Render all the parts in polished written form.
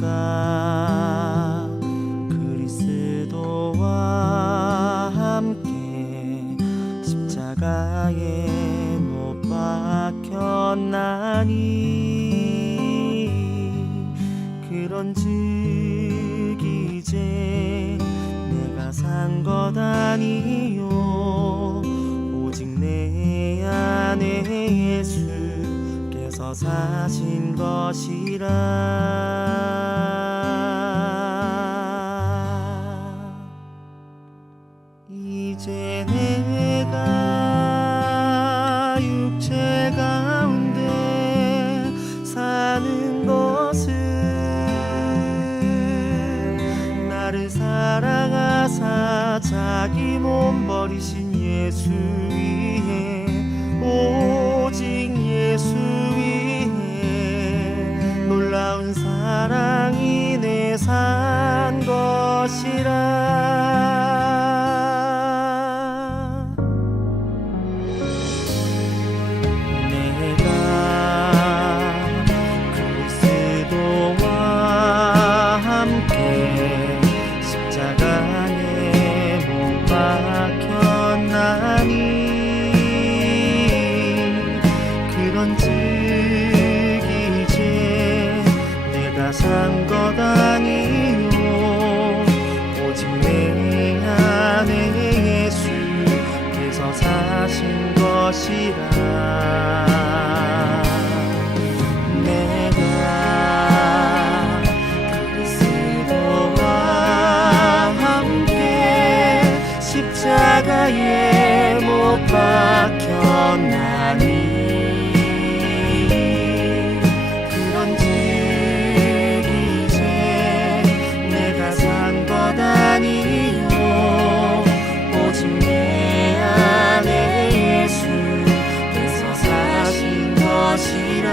내가 그리스도와 함께 십자가에 못 박혔나니 그런즉 이제 내가 산 것 아니요 오직 내 안에 예수께서 사신 것이라. 이제 내가 육체 가운데 사는 것은 나를 사랑하사 자기 몸 버리신 예수 위에 오직 예수 위에 놀라운 사랑이 내 산 것이라. 산 것 아니요 오직 내 안에 예수께서 사신 것이라. 내가 그리스도와 함께 십자가에 못 박혔나니 오직 내 안에 예수께서 사신 것이라.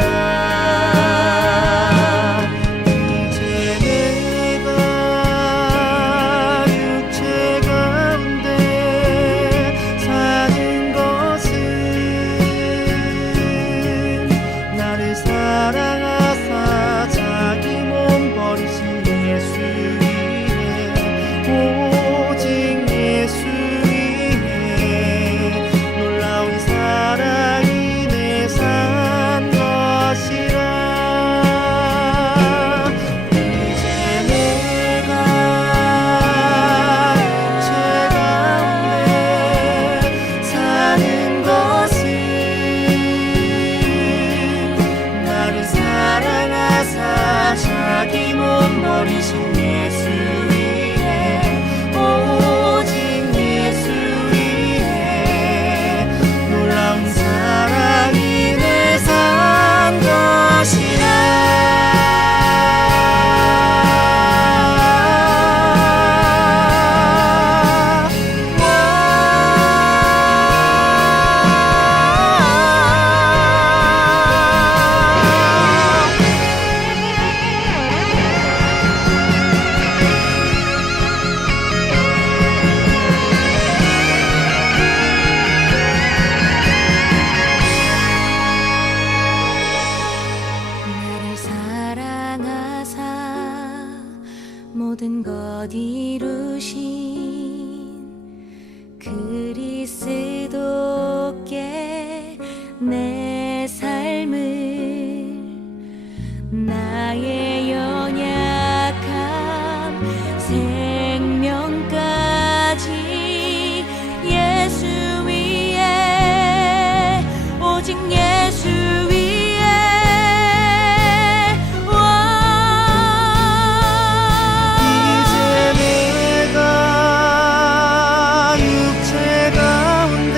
이제 내가 육체 가운데 사는 것은 나를 사랑하사 자기 몸 버리신 예수 오직 예수 위에 놀라운 사랑이 내 산 것이라. 이제 내가 육체 가운데 사는 것은 나를 사랑하사 자기 몸 버리신 예수 모든 것 이루신 그리스도께 내 삶을 나의 연약함 생명까지 예수 위에 오직 예수 위에 이제 내가 육체 가운데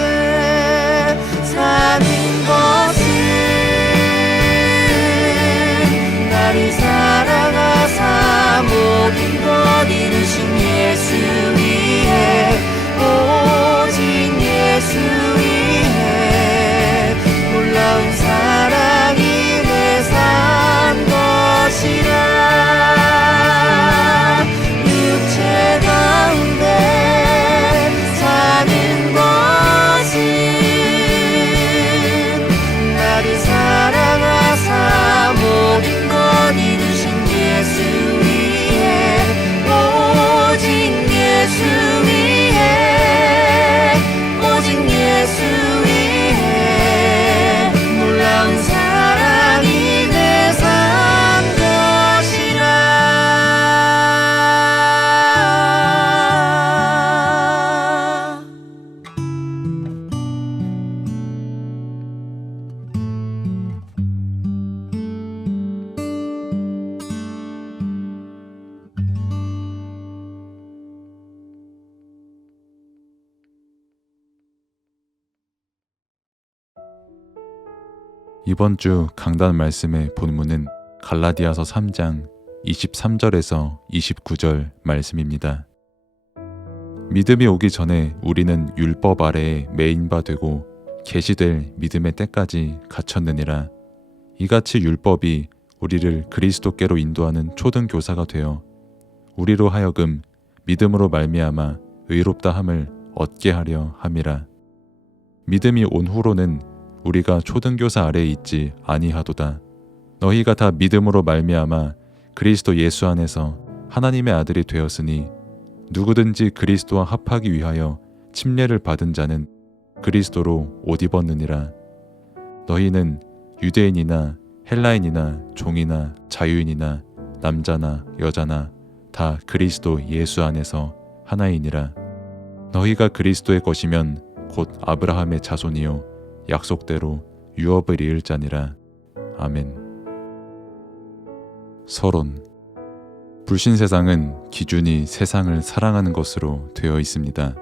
이번 주 강단 말씀의 본문은 갈라디아서 3장 23절에서 29절 말씀입니다. 믿음이 오기 전에 우리는 율법 아래에 매인 바 되고 계시될 믿음의 때까지 갇혔느니라. 이같이 율법이 우리를 그리스도께로 인도하는 초등교사가 되어 우리로 하여금 믿음으로 말미암아 의롭다 함을 얻게 하려 함이라. 믿음이 온 후로는 우리가 초등교사 아래에 있지 아니하도다. 너희가 다 믿음으로 말미암아 그리스도 예수 안에서 하나님의 아들이 되었으니 누구든지 그리스도와 합하기 위하여 침례를 받은 자는 그리스도로 옷 입었느니라. 너희는 유대인이나 헬라인이나 종이나 자유인이나 남자나 여자나 다 그리스도 예수 안에서 하나이니라. 너희가 그리스도의 것이면 곧 아브라함의 자손이요 약속대로 유업을 이을 자니라. 아멘. 서론. 불신 세상은 기준이 세상을 사랑하는 것으로 되어 있습니다.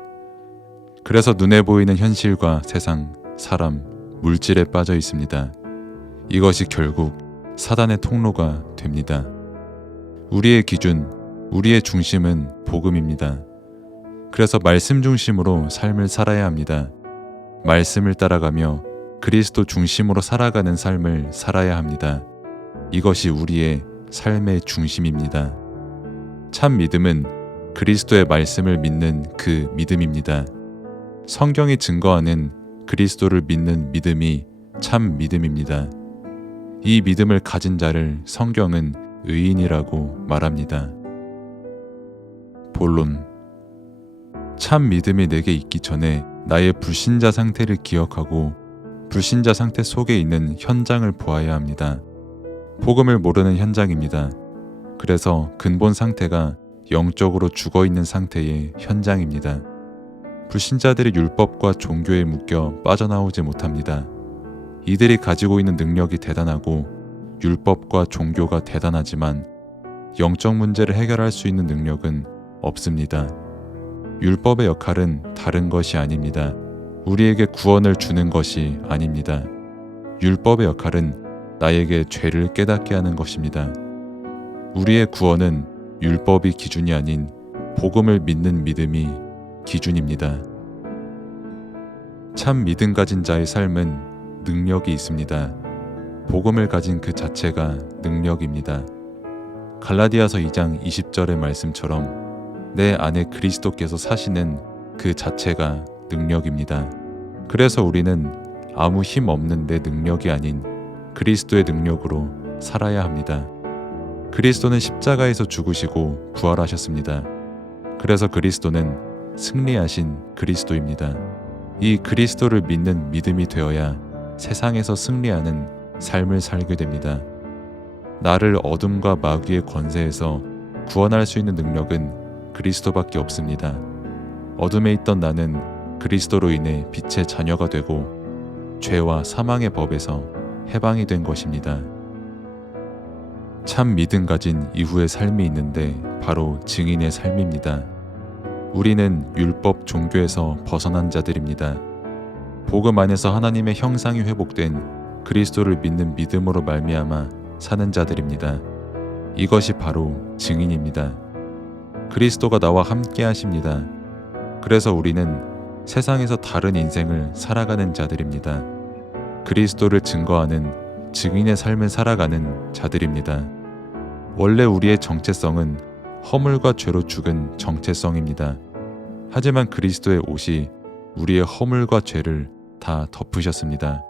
그래서 눈에 보이는 현실과 세상, 사람, 물질에 빠져 있습니다. 이것이 결국 사단의 통로가 됩니다. 우리의 기준, 우리의 중심은 복음입니다. 그래서 말씀 중심으로 삶을 살아야 합니다. 말씀을 따라가며 그리스도 중심으로 살아가는 삶을 살아야 합니다. 이것이 우리의 삶의 중심입니다. 참 믿음은 그리스도의 말씀을 믿는 그 믿음입니다. 성경이 증거하는 그리스도를 믿는 믿음이 참 믿음입니다. 이 믿음을 가진 자를 성경은 의인이라고 말합니다. 본론. 참 믿음이 내게 있기 전에 나의 불신자 상태를 기억하고 불신자 상태 속에 있는 현장을 보아야 합니다. 복음을 모르는 현장입니다. 그래서 근본 상태가 영적으로 죽어있는 상태의 현장입니다. 불신자들이 율법과 종교에 묶여 빠져나오지 못합니다. 이들이 가지고 있는 능력이 대단하고 율법과 종교가 대단하지만 영적 문제를 해결할 수 있는 능력은 없습니다. 율법의 역할은 다른 것이 아닙니다. 우리에게 구원을 주는 것이 아닙니다. 율법의 역할은 나에게 죄를 깨닫게 하는 것입니다. 우리의 구원은 율법이 기준이 아닌 복음을 믿는 믿음이 기준입니다. 참 믿음 가진 자의 삶은 능력이 있습니다. 복음을 가진 그 자체가 능력입니다. 갈라디아서 2장 20절의 말씀처럼 내 안에 그리스도께서 사시는 그 자체가 능력입니다. 그래서 우리는 아무 힘 없는 내 능력이 아닌 그리스도의 능력으로 살아야 합니다. 그리스도는 십자가에서 죽으시고 부활하셨습니다. 그래서 그리스도는 승리하신 그리스도입니다. 이 그리스도를 믿는 믿음이 되어야 세상에서 승리하는 삶을 살게 됩니다. 나를 어둠과 마귀의 권세에서 구원할 수 있는 능력은 그리스도밖에 없습니다. 어둠에 있던 나는 그리스도로 인해 빛의 자녀가 되고 죄와 사망의 법에서 해방이 된 것입니다. 참 믿음 가진 이후의 삶이 있는데 바로 증인의 삶입니다. 우리는 율법 종교에서 벗어난 자들입니다. 복음 안에서 하나님의 형상이 회복된 그리스도를 믿는 믿음으로 말미암아 사는 자들입니다. 이것이 바로 증인입니다. 그리스도가 나와 함께 하십니다. 그래서 우리는 세상에서 다른 인생을 살아가는 자들입니다. 그리스도를 증거하는 증인의 삶을 살아가는 자들입니다. 원래 우리의 정체성은 허물과 죄로 죽은 정체성입니다. 하지만 그리스도의 옷이 우리의 허물과 죄를 다 덮으셨습니다.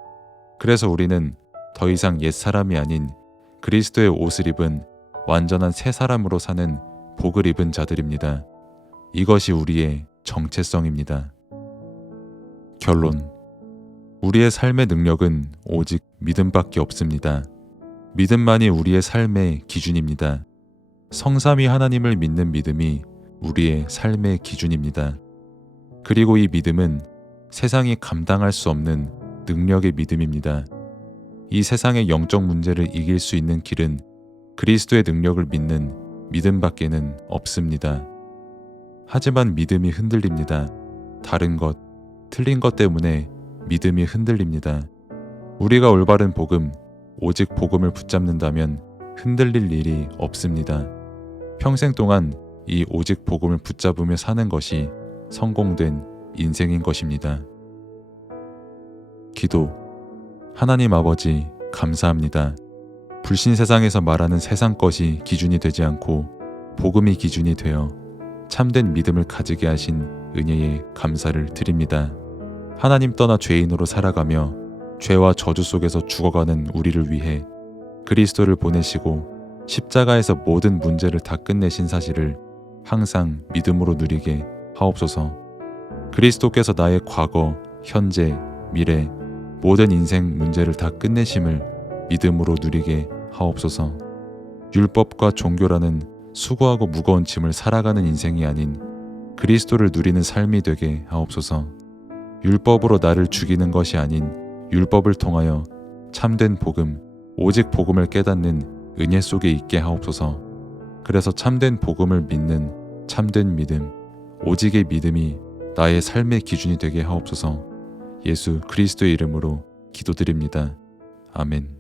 그래서 우리는 더 이상 옛사람이 아닌 그리스도의 옷을 입은 완전한 새 사람으로 사는 복을 입은 자들입니다. 이것이 우리의 정체성입니다. 결론. 우리의 삶의 능력은 오직 믿음밖에 없습니다. 믿음만이 우리의 삶의 기준입니다. 성삼위 하나님을 믿는 믿음이 우리의 삶의 기준입니다. 그리고 이 믿음은 세상이 감당할 수 없는 능력의 믿음입니다. 이 세상의 영적 문제를 이길 수 있는 길은 그리스도의 능력을 믿는 믿음밖에는 없습니다. 하지만 믿음이 흔들립니다. 다른 것, 틀린 것 때문에 믿음이 흔들립니다. 우리가 올바른 복음, 오직 복음을 붙잡는다면 흔들릴 일이 없습니다. 평생 동안 이 오직 복음을 붙잡으며 사는 것이 성공된 인생인 것입니다. 기도. 하나님 아버지, 감사합니다. 불신 세상에서 말하는 세상 것이 기준이 되지 않고 복음이 기준이 되어 참된 믿음을 가지게 하신 은혜에 감사를 드립니다. 하나님 떠나 죄인으로 살아가며 죄와 저주 속에서 죽어가는 우리를 위해 그리스도를 보내시고 십자가에서 모든 문제를 다 끝내신 사실을 항상 믿음으로 누리게 하옵소서. 그리스도께서 나의 과거, 현재, 미래 모든 인생 문제를 다 끝내심을 믿음으로 누리게 하옵소서. 율법과 종교라는 수고하고 무거운 짐을 살아가는 인생이 아닌 그리스도를 누리는 삶이 되게 하옵소서. 율법으로 나를 죽이는 것이 아닌 율법을 통하여 참된 복음, 오직 복음을 깨닫는 은혜 속에 있게 하옵소서. 그래서 참된 복음을 믿는 참된 믿음, 오직의 믿음이 나의 삶의 기준이 되게 하옵소서. 예수 그리스도의 이름으로 기도드립니다. 아멘.